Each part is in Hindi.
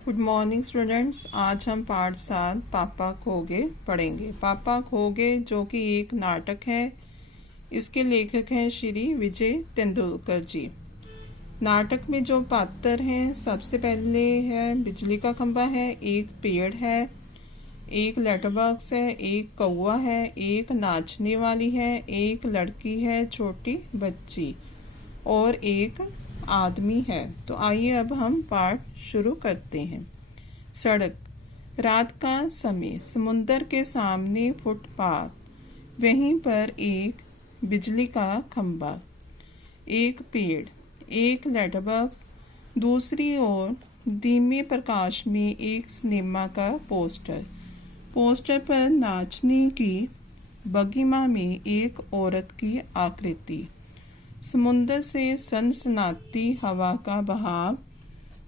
Good morning students. आज हम पाठ 7 पापा खोगे पढ़ेंगे। पापा खोगे जो कि एक नाटक है। इसके लेखक हैं श्री विजय तेंदुलकर जी। नाटक में जो पात्र हैं, सबसे पहले है बिजली का खंभा है, एक पेड़ है, एक लेटर बॉक्स है, एक कौवा है, एक नाचने वाली है, एक लड़की है छोटी बच्ची और एक आदमी है। तो आइए अब हम पाठ शुरू करते हैं। सड़क, रात का समय, समुंदर के सामने फुटपाथ, वहीं पर एक बिजली का खंभा, एक पेड़, एक लेटर बॉक्स, दूसरी ओर धीमे प्रकाश में एक सिनेमा का पोस्टर। पोस्टर पर नाचने की बगीमा में एक औरत की आकृति, समुंदर से सनसनाती हवा का बहाव,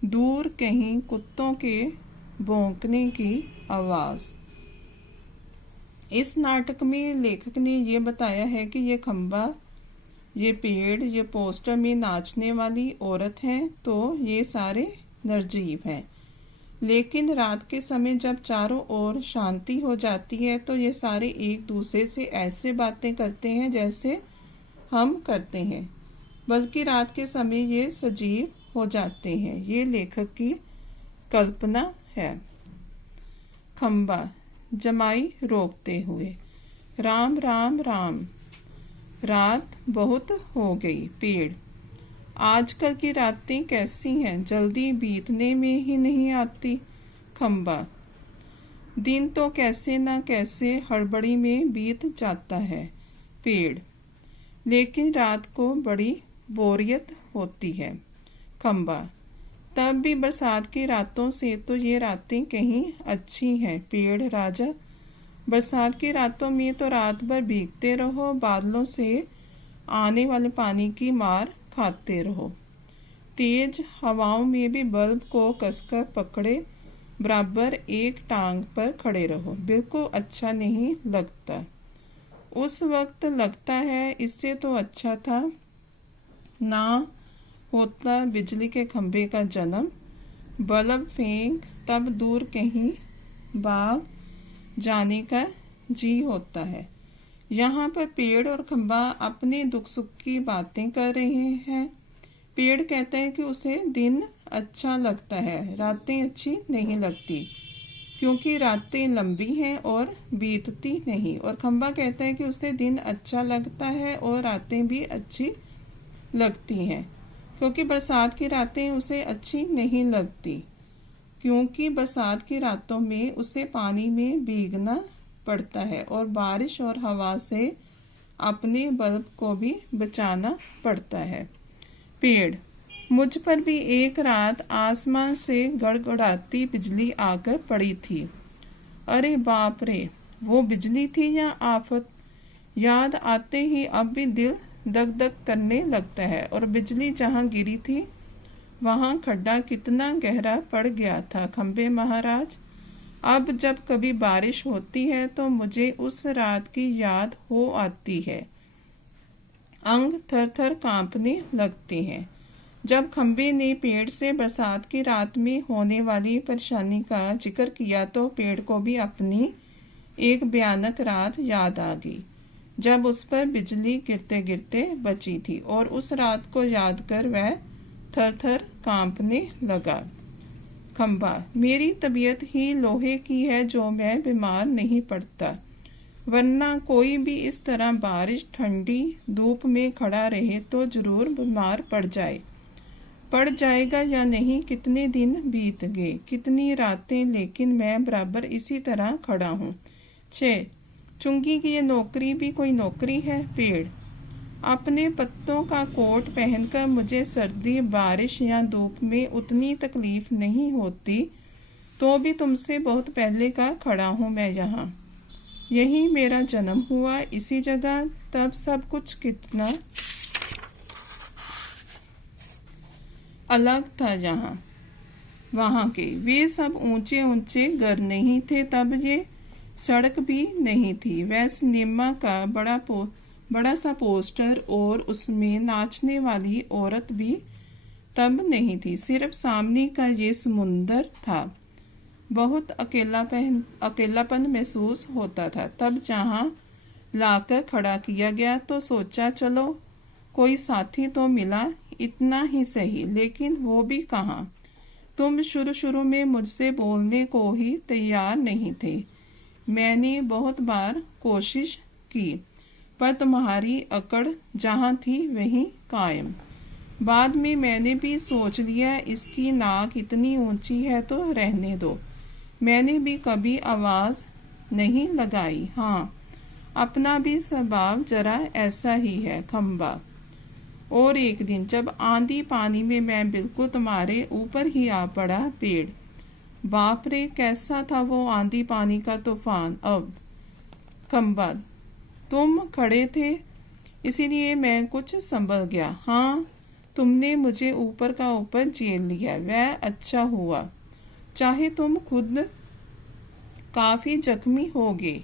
दूर कहीं कुत्तों के भौंकने की आवाज। इस नाटक में लेखक ने ये बताया है कि ये खंभा, ये पेड़, ये पोस्टर में नाचने वाली औरत है, तो ये सारे निर्जीव हैं। लेकिन रात के समय जब चारों ओर शांति हो जाती है तो ये सारे एक दूसरे से ऐसे बातें करते हैं जैसे हम करते हैं, बल्कि रात के समय ये सजीव हो जाते हैं। ये लेखक की कल्पना है। खंबा, जमाई रोकते हुए, राम राम राम, रात बहुत हो गई। पेड़, आजकल की रातें कैसी हैं, जल्दी बीतने में ही नहीं आती। खंबा, दिन तो कैसे ना कैसे हड़बड़ी में बीत जाता है। पेड़, लेकिन रात को बड़ी बोरियत होती है। खंबा, तब भी बरसात की रातों से तो ये रातें कहीं अच्छी हैं। पेड़, राजा, बरसात की रातों में तो रात भर भीगते रहो, बादलों से आने वाले पानी की मार खाते रहो, तेज हवाओं में भी बल्ब को कसकर पकड़े बराबर एक टांग पर खड़े रहो, बिल्कुल अच्छा नहीं लगता। उस वक्त लगता है इससे तो अच्छा था ना होता बिजली के खंभे का जन्म, बल्ब फेंक तब दूर कहीं भाग जाने का जी होता है। यहाँ पर पेड़ और खंभा अपने दुख सुख की बातें कर रहे हैं। पेड़ कहता है कि उसे दिन अच्छा लगता है, रातें अच्छी नहीं लगती क्योंकि रातें लंबी हैं और बीतती नहीं। और खंभा कहता है कि उसे दिन अच्छा लगता है और रातें भी अच्छी लगती हैं क्योंकि बरसात की रातें उसे अच्छी नहीं लगती, क्योंकि बरसात की रातों में उसे पानी में भीगना पड़ता है और बारिश और हवा से अपने बल्ब को भी बचाना पड़ता है। पेड़, मुझ पर भी एक रात आसमान से गड़गड़ाती बिजली आकर पड़ी थी। अरे बाप रे, वो बिजली थी या आफत? याद आते ही अब भी दिल दग दग करने लगता है। और बिजली जहाँ गिरी थी वहाँ खड्डा कितना गहरा पड़ गया था। खंबे महाराज, अब जब कभी बारिश होती है तो मुझे उस रात की याद हो आती है, अंग थर थर कांपने लगते हैं। जब खंबे ने पेड़ से बरसात की रात में होने वाली परेशानी का जिक्र किया तो पेड़ को भी अपनी एक भयानक रात याद आ गई जब उस पर बिजली गिरते गिरते बची थी, और उस रात को याद कर वह थर थर कांपने लगा। खंबा, मेरी तबीयत ही लोहे की है जो मैं बीमार नहीं पड़ता, वरना कोई भी इस तरह बारिश ठंडी धूप में खड़ा रहे तो जरूर बीमार पड़ जाएगा या नहीं। कितने दिन बीत गए, कितनी रातें, लेकिन मैं बराबर इसी तरह खड़ा हूँ। 6, चुंगी की ये नौकरी भी कोई नौकरी है? पेड़, अपने पत्तों का कोट पहनकर मुझे सर्दी, बारिश या धूप में उतनी तकलीफ नहीं होती, तो भी तुमसे बहुत पहले का खड़ा हूँ मैं यहाँ। यही मेरा जन्म हुआ, इसी जगह, तब सब कुछ कितना अलग था यहाँ वहाँ के। वे सब ऊंचे ऊंचे घर नहीं थे, तब ये सड़क भी नहीं थी। वह सिनेमा का बड़ा सा पोस्टर और उसमें नाचने वाली औरत भी तब नहीं थी, सिर्फ सामने का ये समुंदर था। बहुत अकेलापन महसूस होता था। तब जहाँ लाकर खड़ा किया गया तो सोचा चलो कोई साथी तो मिला, इतना ही सही, लेकिन वो भी कहाँ। तुम शुरू में मुझसे बोलने को ही तैयार नहीं थे। मैंने बहुत बार कोशिश की, पर तुम्हारी अकड़ जहाँ थी वहीं कायम। बाद में मैंने भी सोच लिया इसकी नाक इतनी ऊंची है तो रहने दो। मैंने भी कभी आवाज नहीं लगाई। हाँ, अपना भी स्वभाव जरा ऐसा ही है खंबा। और एक दिन जब आंधी पानी में मैं बिल्कुल तुम्हारे ऊपर ही आ पड़ा पेड़। बाप रे, कैसा था वो आंधी पानी का तूफान। अब खंबा, तुम खड़े थे इसीलिए मैं कुछ संभल गया। हाँ, तुमने मुझे ऊपर का ऊपर झेल लिया, वह अच्छा हुआ। चाहे तुम खुद काफी जख्मी हो गए।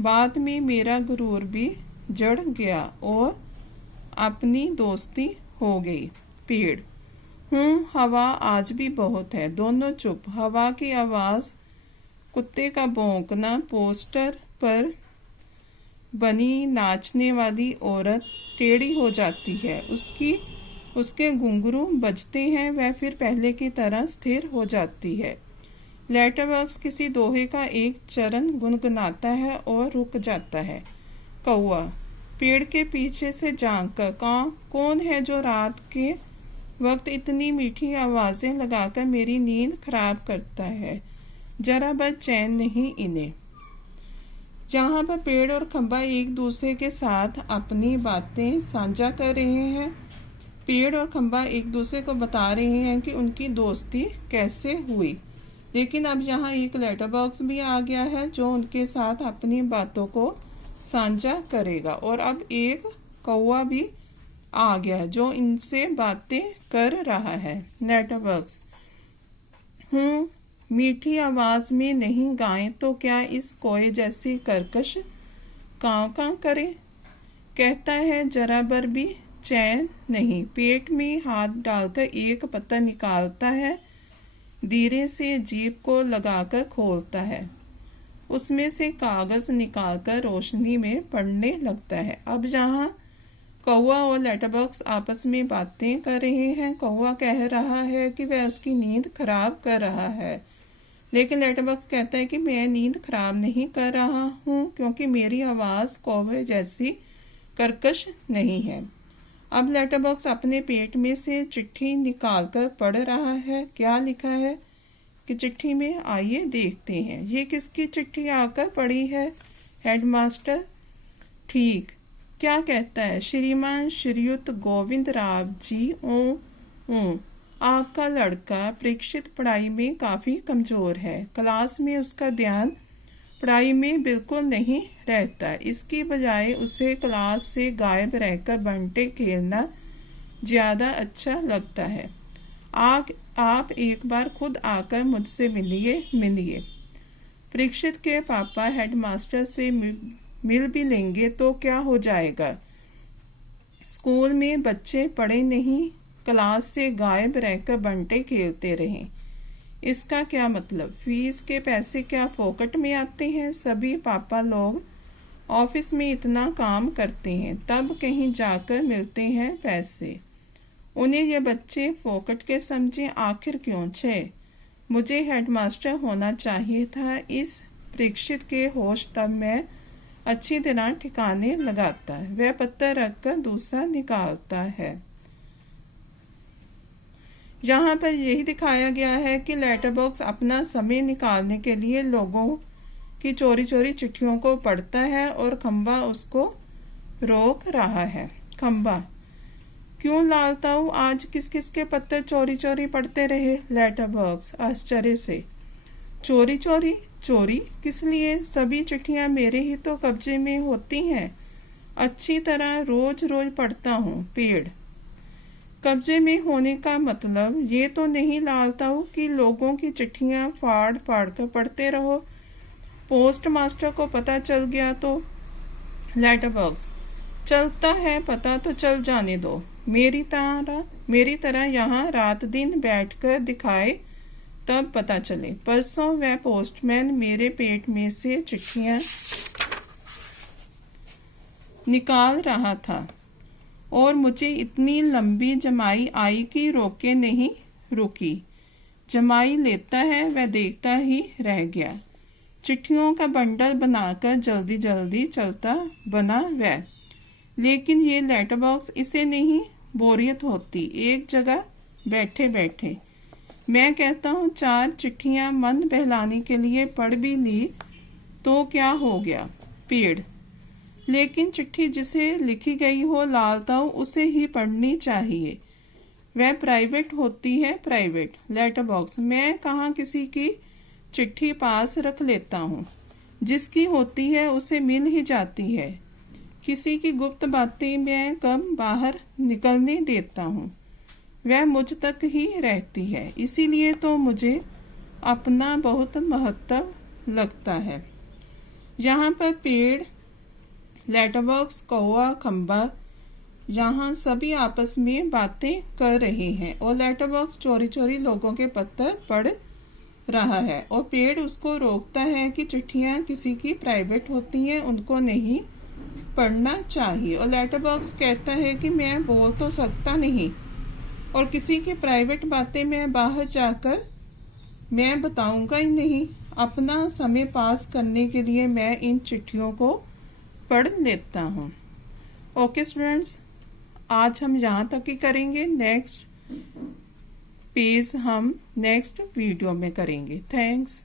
बाद में मेरा गुरूर भी जड़ गया और अपनी दोस्ती हो गई। पेड़, हवा आज भी बहुत है। दोनों चुप। हवा की आवाज, कुत्ते का भौंकना, पोस्टर पर बनी नाचने वाली औरत टेढ़ी हो जाती है, उसके घुंघरू बजते हैं, वह फिर पहले की तरह स्थिर हो जाती है। लेटरबॉक्स किसी दोहे का एक चरण गुनगुनाता है और रुक जाता है। कौआ पेड़ के पीछे से झांक कर, कौन है जो रात के वक्त इतनी मीठी आवाजें लगाकर मेरी नींद खराब करता है। जरा बस चैन नहीं इन्हें। यहाँ पर पेड़ और खंबा एक दूसरे के साथ अपनी बातें साझा कर रहे हैं। पेड़ और खंबा एक दूसरे को बता रहे हैं कि उनकी दोस्ती कैसे हुई। लेकिन अब यहाँ एक लेटर बॉक्स भी आ गया है जो उनके साथ अपनी बातों को साझा करेगा। और अब एक कौवा भी आ गया है जो इनसे बातें कर रहा है। लेटर बॉक्स, मीठी आवाज में नहीं गाएं तो क्या इस कोए जैसी कर्कश कांव कांव करे। कहता है जरा बर भी चैन नहीं। पेट में हाथ डालकर एक पत्ता निकालता है, धीरे से जीभ को लगाकर खोलता है, उसमें से कागज निकालकर रोशनी में पढ़ने लगता है। अब जहाँ कौवा और लेटरबॉक्स आपस में बातें कर रहे हैं। कौवा कह रहा है कि वह उसकी नींद खराब कर रहा है, लेकिन लेटरबॉक्स कहता है कि मैं नींद खराब नहीं कर रहा हूँ क्योंकि मेरी आवाज कौवे जैसी कर्कश नहीं है। अब लेटरबॉक्स अपने पेट में से चिट्ठी निकालकर पढ़ रहा है। क्या लिखा है कि चिट्ठी में, आइए देखते हैं। ये किसकी चिट्ठी आकर पड़ी है? हेडमास्टर। ठीक, क्या कहता है? श्रीमान श्रीयुत गोविंद राव जी, आपका लड़का परीक्षित पढ़ाई में काफी कमजोर है। क्लास में उसका ध्यान पढ़ाई में बिल्कुल नहीं रहता। इसकी बजाय उसे क्लास से गायब रहकर बंटे खेलना ज्यादा अच्छा लगता है। आप एक बार खुद आकर मुझसे मिलिए। परीक्षित के पापा हेडमास्टर से मिल भी लेंगे तो क्या हो जाएगा? स्कूल में बच्चे पढ़े नहीं, क्लास से गायब रहकर बंटे खेलते रहें। इसका क्या मतलब? फीस के पैसे क्या फोकट में आते हैं? सभी पापा लोग ऑफिस में इतना काम करते हैं, तब कहीं जाकर मिलते हैं पैसे। उन्हें ये बच्चे फोकट के समझे, आखिर क्यों? छे, मुझे हेडमास्टर होना चाहिए था। इस परीक्षित के होश तब मैं अच्छी तरह ठिकाने लगाता है। वह पत्थर रखकर दूसरा निकालता है। यहाँ पर यही दिखाया गया है कि लेटर बॉक्स अपना समय निकालने के लिए लोगों की चोरी चोरी चिट्ठियों को पढ़ता है और खंबा उसको रोक रहा है। खंबा, क्यों लालताऊ आज किस किस के पत्ते चोरी चोरी पढ़ते रहे? लेटर बॉक्स आश्चर्य से, चोरी चोरी? चोरी किस लिए? सभी चिट्ठियां मेरे ही तो कब्जे में होती हैं। अच्छी तरह रोज रोज पढ़ता हूँ। पेड़, कब्जे में होने का मतलब ये तो नहीं लालताऊ कि लोगों की चिट्ठियां फाड़ फाड़ कर पढ़ते रहो। पोस्ट मास्टर को पता चल गया तो? लेटर बॉक्स, चलता है पता तो चल जाने दो। मेरी तरह यहाँ रात दिन बैठकर दिखाए तब पता चले। परसों वह पोस्टमैन मेरे पेट में से चिट्ठियां निकाल रहा था और मुझे इतनी लंबी जमाई आई कि रोके नहीं रुकी। जमाई लेता है वह देखता ही रह गया। चिट्ठियों का बंडल बनाकर जल्दी जल्दी चलता बना वह। लेकिन ये लेटर बॉक्स इसे नहीं बोरियत होती एक जगह बैठे बैठे। मैं कहता हूँ 4 चिट्ठियां मन बहलाने के लिए पढ़ भी ली तो क्या हो गया पेड़। लेकिन चिट्ठी जिसे लिखी गई हो लालताऊ उसे ही पढ़नी चाहिए। वह प्राइवेट होती है, प्राइवेट लेटर बॉक्स। मैं कहाँ किसी की चिट्ठी पास रख लेता हूँ। जिसकी होती है उसे मिल ही जाती है। किसी की गुप्त बातें मैं कब बाहर निकलने देता हूँ। वह मुझ तक ही रहती है। इसीलिए तो मुझे अपना बहुत महत्व लगता है। यहाँ पर पेड़, लेटर बॉक्स, कौवा, खंबा, यहाँ सभी आपस में बातें कर रहे हैं और लेटर बॉक्स चोरी चोरी लोगों के पत्र पढ़ रहा है और पेड़ उसको रोकता है कि चिट्ठियां किसी की प्राइवेट होती हैं, उनको नहीं पढ़ना चाहिए। और लेटर बॉक्स कहता है कि मैं बोल तो सकता नहीं और किसी की प्राइवेट बातें मैं बाहर जाकर मैं बताऊंगा ही नहीं। अपना समय पास करने के लिए मैं इन चिट्ठियों को पढ़ लेता हूँ। ओके स्टूडेंट्स, आज हम यहाँ तक ही करेंगे। नेक्स्ट पेज हम नेक्स्ट वीडियो में करेंगे। थैंक्स।